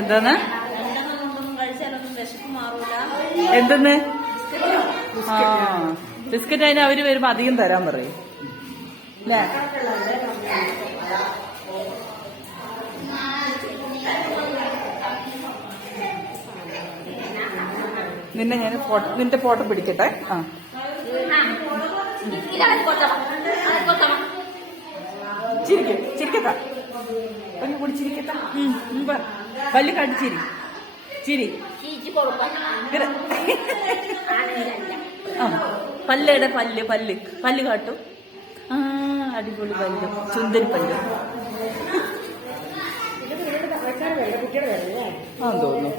എന്താന്ന് എന്തെന്ന് ആ ബിസ്ക്കറ്റ് അതിന് അവര് വരുമ്പോ അധികം തരാൻ പറയും അല്ലേ? നിന്നെ ഞാൻ നിന്റെ ഫോട്ടോ പിടിക്കട്ടെ. ആ ചിരിക്കത്ത ഒന്ന് കൂടി ചിരിക്കത്ത പല്ല് കാട്ടി ചിരി ആ പല്ലയുടെ പല്ല് കാട്ടും. ആ അടിപൊളി പല്ല്, ചുന്ദരി പല്ല് ആ തോന്നുന്നു.